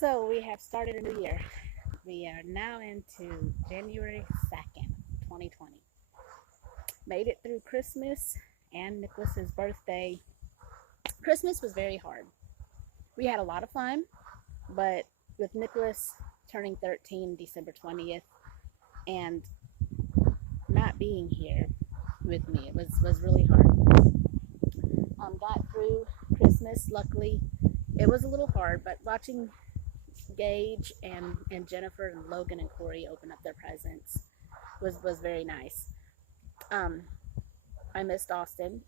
So we have started a new year. We are now into January 2nd, 2020. Made it through Christmas and Nicholas's birthday. Christmas was very hard. We had a lot of fun, but with Nicholas turning 13 December 20th and not being here with me, it was really hard. Got through Christmas, luckily. It was a little hard, but watching Gage and Jennifer and Logan and Corey open up their presents was very nice. Um, I missed Austin,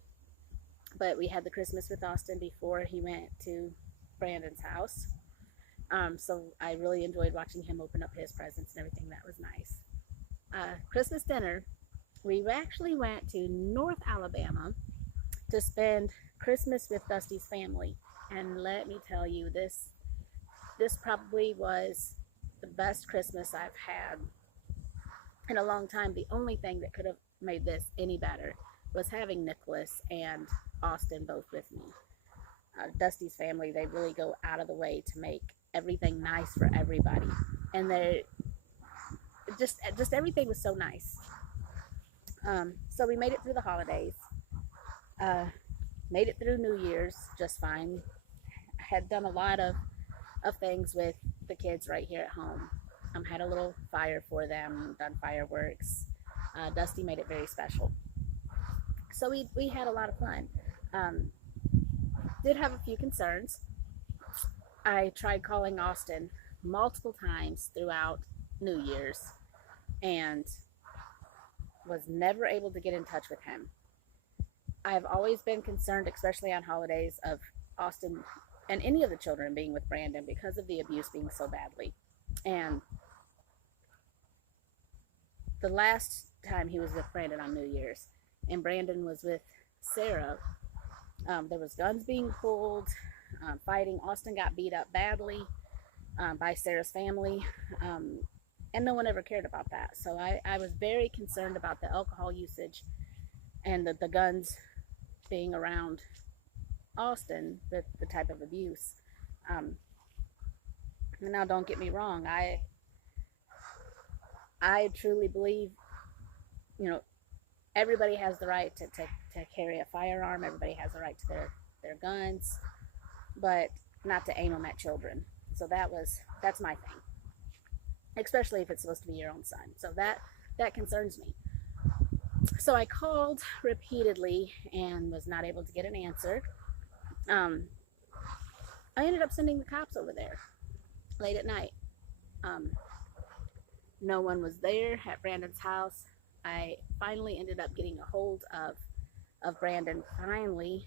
but we had the Christmas with Austin before he went to Brandon's house. So I really enjoyed watching him open up his presents and everything. That was nice. Christmas dinner, we actually went to North Alabama to spend Christmas with Dusty's family. And let me tell you, this probably was the best Christmas I've had in a long time. The only thing that could have made this any better was having Nicholas and Austin both with me. Dusty's family, they really go out of the way to make everything nice for everybody, and they just everything was so nice. So we made it through the holidays, made it through New Year's just fine. I had done a lot of things with the kids right here at home. Had a little fire for them, done fireworks. Dusty made it very special. So we had a lot of fun. Um, did have a few concerns. I tried calling Austin multiple times throughout New Year's and was never able to get in touch with him. I've always been concerned, especially on holidays, of Austin and any of the children being with Brandon because of the abuse being so badly. And the last time he was with Brandon on New Year's, and Brandon was with Sarah, there was guns being pulled, fighting. Austin got beat up badly by Sarah's family, and no one ever cared about that. So I was very concerned about the alcohol usage and the guns being around Austin, the type of abuse. Now, don't get me wrong. I truly believe, you know, everybody has the right to carry a firearm. Everybody has the right to their guns, but not to aim them at children. So that's my thing, especially if it's supposed to be your own son. So that concerns me. So I called repeatedly and was not able to get an answer. I ended up sending the cops over there late at night. Um, no one was there at Brandon's house. I finally ended up getting a hold of Brandon finally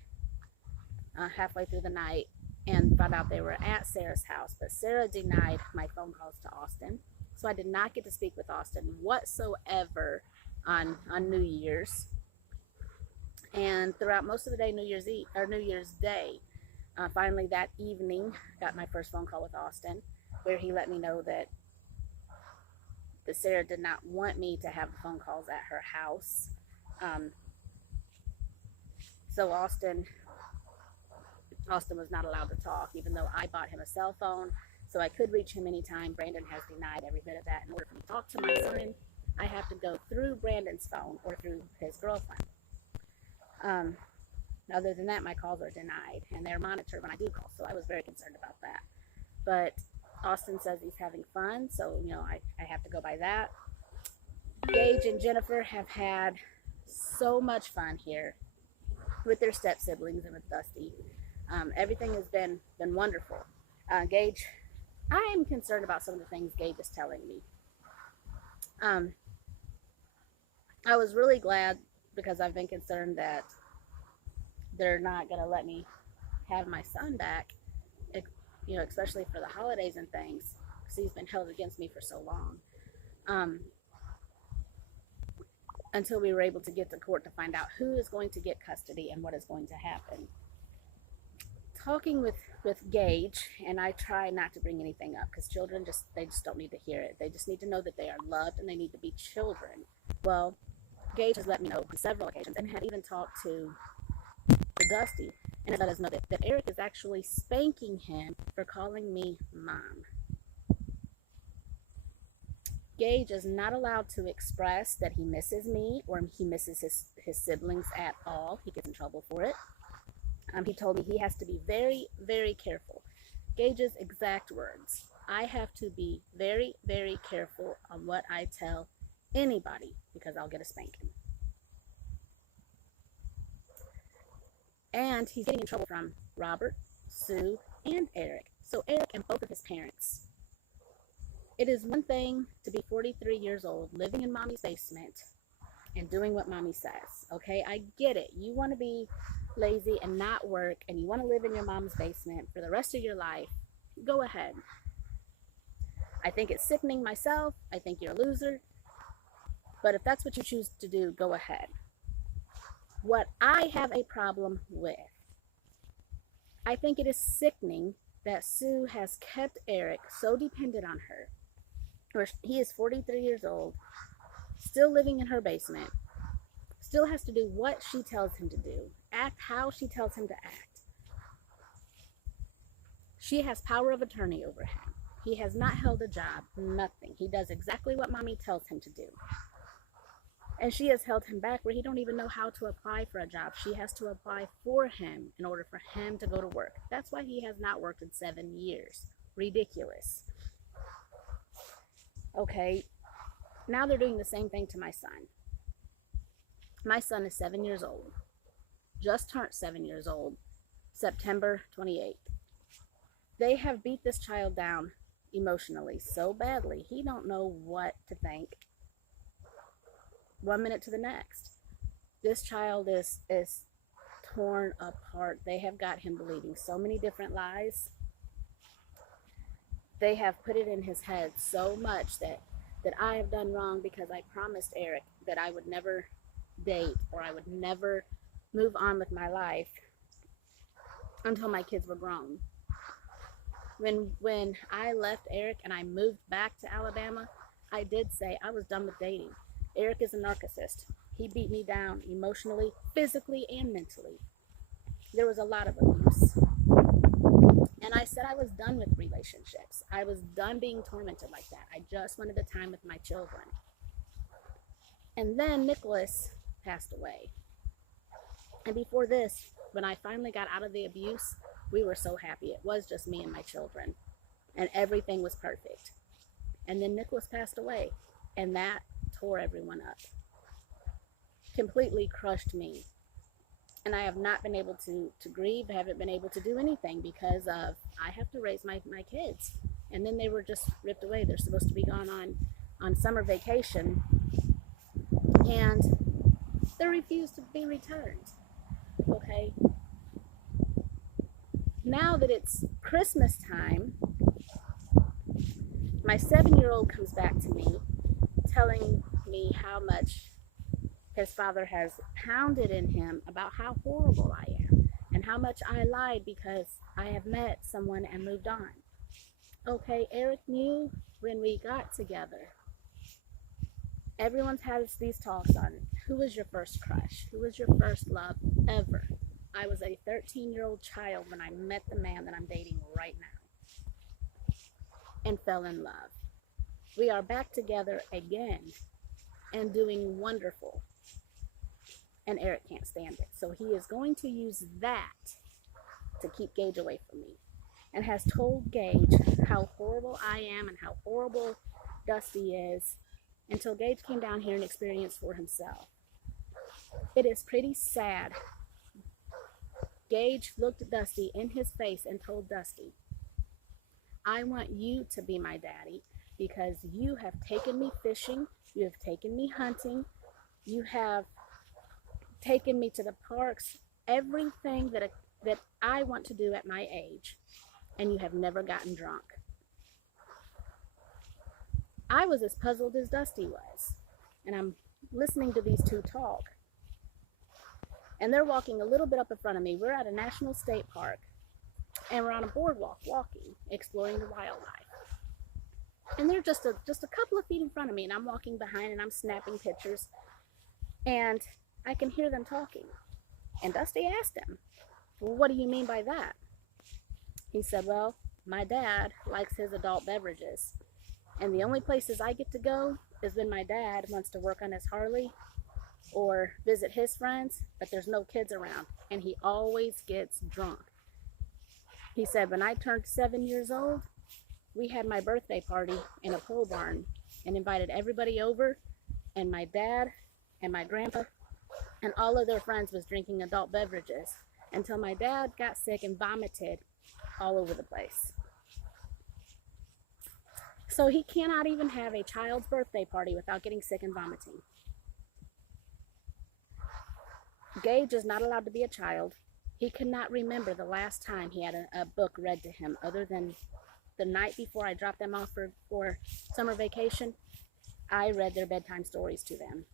halfway through the night and found out they were at Sarah's house. But Sarah denied my phone calls to Austin. So I did not get to speak with Austin whatsoever on New Year's. And throughout most of the day, New Year's Eve or New Year's Day, finally that evening, got my first phone call with Austin, where he let me know that Sarah did not want me to have phone calls at her house. So Austin was not allowed to talk, even though I bought him a cell phone, so I could reach him anytime. Brandon has denied every bit of that. In order for me to talk to my son, I have to go through Brandon's phone or through his girlfriend. Other than that, my calls are denied, and they're monitored when I do call, so I was very concerned about that. But Austin says he's having fun, so, I have to go by that. Gage and Jennifer have had so much fun here with their step siblings and with Dusty. Everything has been wonderful. Gage, I am concerned about some of the things Gage is telling me. I was really glad, because I've been concerned that they're not going to let me have my son back, especially for the holidays and things, because he's been held against me for so long. Until we were able to get to court to find out who is going to get custody and what is going to happen. Talking with Gage, and I try not to bring anything up, because children they just don't need to hear it. They just need to know that they are loved and they need to be children. Well, Gage has let me know on several occasions, and had even talked to Dusty and let us know that Eric is actually spanking him for calling me mom. Gage is not allowed to express that he misses me or he misses his siblings at all. He gets in trouble for it. He told me he has to be very, very careful. Gage's exact words: I have to be very, very careful on what I tell anybody because I'll get a spanking. And he's getting in trouble from Robert, Sue, and Eric. So Eric and both of his parents. It is one thing to be 43 years old, living in mommy's basement, and doing what mommy says. Okay, I get it. You want to be lazy and not work, and you want to live in your mom's basement for the rest of your life. Go ahead. I think it's sickening myself. I think you're a loser. But if that's what you choose to do, go ahead. What I have a problem with, I think it is sickening that Sue has kept Eric so dependent on her. He is 43 years old, still living in her basement, still has to do what she tells him to do, act how she tells him to act. She has power of attorney over him. He has not held a job, nothing. He does exactly what mommy tells him to do. And she has held him back where he don't even know how to apply for a job. She has to apply for him in order for him to go to work. That's why he has not worked in 7 years. Ridiculous. Okay, now they're doing the same thing to my son. My son is 7 years old. Just turned 7 years old, September 28th. They have beat this child down emotionally so badly, he don't know what to think. 1 minute to the next. This child is torn apart. They have got him believing so many different lies. They have put it in his head so much that I have done wrong because I promised Eric that I would never date or I would never move on with my life until my kids were grown. When I left Eric and I moved back to Alabama, I did say I was done with dating. Eric is a narcissist. He beat me down emotionally, physically, and mentally. There was a lot of abuse. And I said I was done with relationships. I was done being tormented like that. I just wanted the time with my children. And then Nicholas passed away. And before this, when I finally got out of the abuse, we were so happy. It was just me and my children. And everything was perfect. And then Nicholas passed away. And that tore everyone up. Completely crushed me. And I have not been able to grieve. I haven't been able to do anything because of I have to raise my kids. And then they were just ripped away. They're supposed to be gone on summer vacation. And they refused to be returned. Okay. Now that it's Christmas time, my 7-year-old comes back to me telling me how much his father has pounded in him about how horrible I am and how much I lied because I have met someone and moved on. Okay, Eric knew when we got together. Everyone has these talks on who was your first crush? Who was your first love ever? I was a 13-year-old child when I met the man that I'm dating right now and fell in love. We are back together again and doing wonderful. And Eric can't stand it. So he is going to use that to keep Gage away from me. And has told Gage how horrible I am and how horrible Dusty is until Gage came down here and experienced for himself. It is pretty sad. Gage looked at Dusty in his face and told Dusty, I want you to be my daddy because you have taken me fishing, you have taken me hunting, you have taken me to the parks, everything that I want to do at my age, and you have never gotten drunk. I was as puzzled as Dusty was, and I'm listening to these two talk, and they're walking a little bit up in front of me. We're at a national state park, and we're on a boardwalk walking, exploring the wildlife. And they're just a couple of feet in front of me, and I'm walking behind, and I'm snapping pictures, and I can hear them talking. And Dusty asked him, Well, what do you mean by that? He said, well, my dad likes his adult beverages. And the only places I get to go is when my dad wants to work on his Harley or visit his friends, but there's no kids around. And he always gets drunk. He said, when I turned 7 years old, we had my birthday party in a pole barn and invited everybody over. And my dad and my grandpa and all of their friends was drinking adult beverages until my dad got sick and vomited all over the place. So he cannot even have a child's birthday party without getting sick and vomiting. Gage is not allowed to be a child. He could not remember the last time he had a book read to him other than the night before I dropped them off for summer vacation. I read their bedtime stories to them.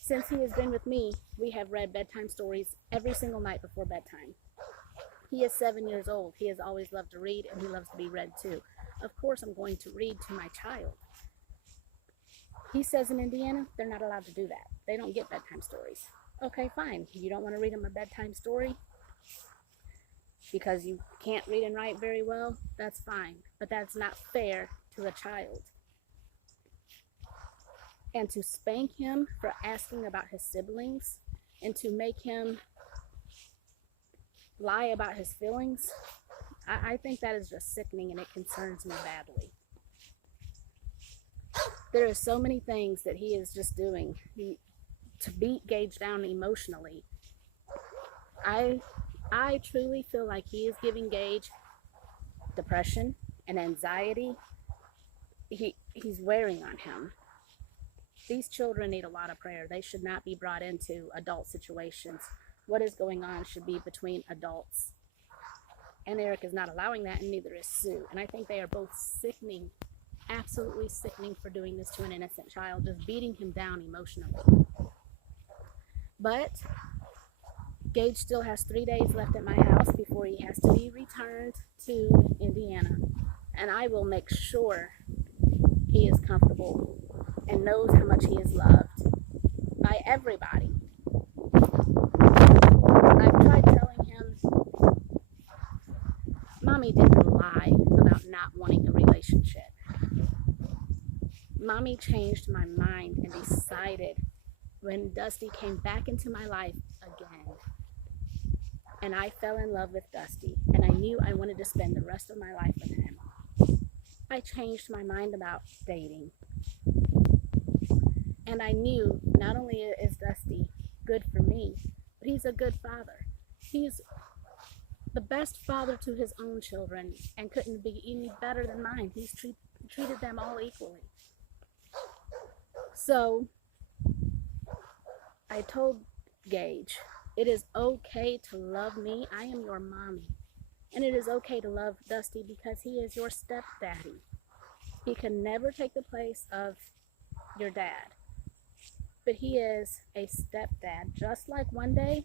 Since he has been with me, we have read bedtime stories every single night before bedtime. He is 7 years old. He has always loved to read, and he loves to be read too. Of course, I'm going to read to my child. He says in Indiana, they're not allowed to do that. They don't get bedtime stories. Okay, fine. You don't want to read him a bedtime story because you can't read and write very well? That's fine. But that's not fair to a child. And to spank him for asking about his siblings and to make him lie about his feelings, I think that is just sickening, and it concerns me badly. There are so many things that he is just doing to beat Gage down emotionally. I truly feel like he is giving Gage depression and anxiety. He's wearing on him. These children need a lot of prayer. They should not be brought into adult situations. What is going on should be between adults. And Eric is not allowing that, and neither is Sue. And I think they are both sickening, absolutely sickening for doing this to an innocent child, just beating him down emotionally. But Gage still has 3 days left at my house before he has to be returned to Indiana. And I will make sure he is comfortable and knows how much he is loved by everybody. I've tried telling him, Mommy didn't lie about not wanting a relationship. Mommy changed my mind and decided when Dusty came back into my life again. And I fell in love with Dusty, and I knew I wanted to spend the rest of my life with him. I changed my mind about dating. And I knew not only is Dusty good for me, but he's a good father. He's the best father to his own children and couldn't be any better than mine. He's treated them all equally. So I told Gage, it is okay to love me. I am your mommy. And it is okay to love Dusty because he is your stepdaddy. He can never take the place of your dad. But he is a stepdad. Just like one day,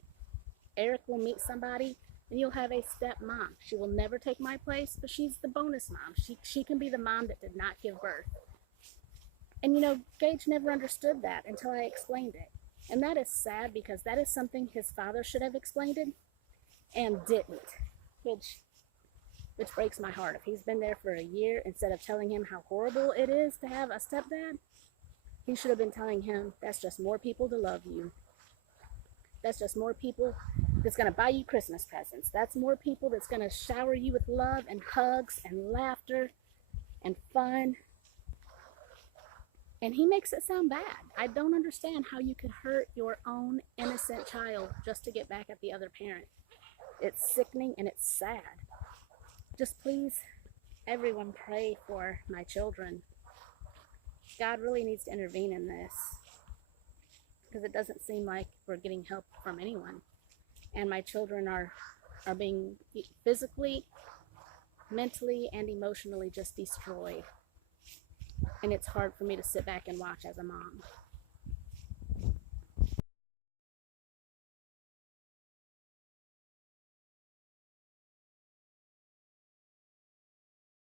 Eric will meet somebody and you'll have a stepmom. She will never take my place, but she's the bonus mom. She can be the mom that did not give birth. And Gage never understood that until I explained it. And that is sad because that is something his father should have explained it and didn't, which breaks my heart. If he's been there for a year, instead of telling him how horrible it is to have a stepdad, he should have been telling him, that's just more people to love you. That's just more people that's going to buy you Christmas presents. That's more people that's going to shower you with love and hugs and laughter and fun. And he makes it sound bad. I don't understand how you could hurt your own innocent child just to get back at the other parent. It's sickening and it's sad. Just please, everyone, pray for my children. God really needs to intervene in this because it doesn't seem like we're getting help from anyone. And my children are being physically, mentally, and emotionally just destroyed. And it's hard for me to sit back and watch as a mom.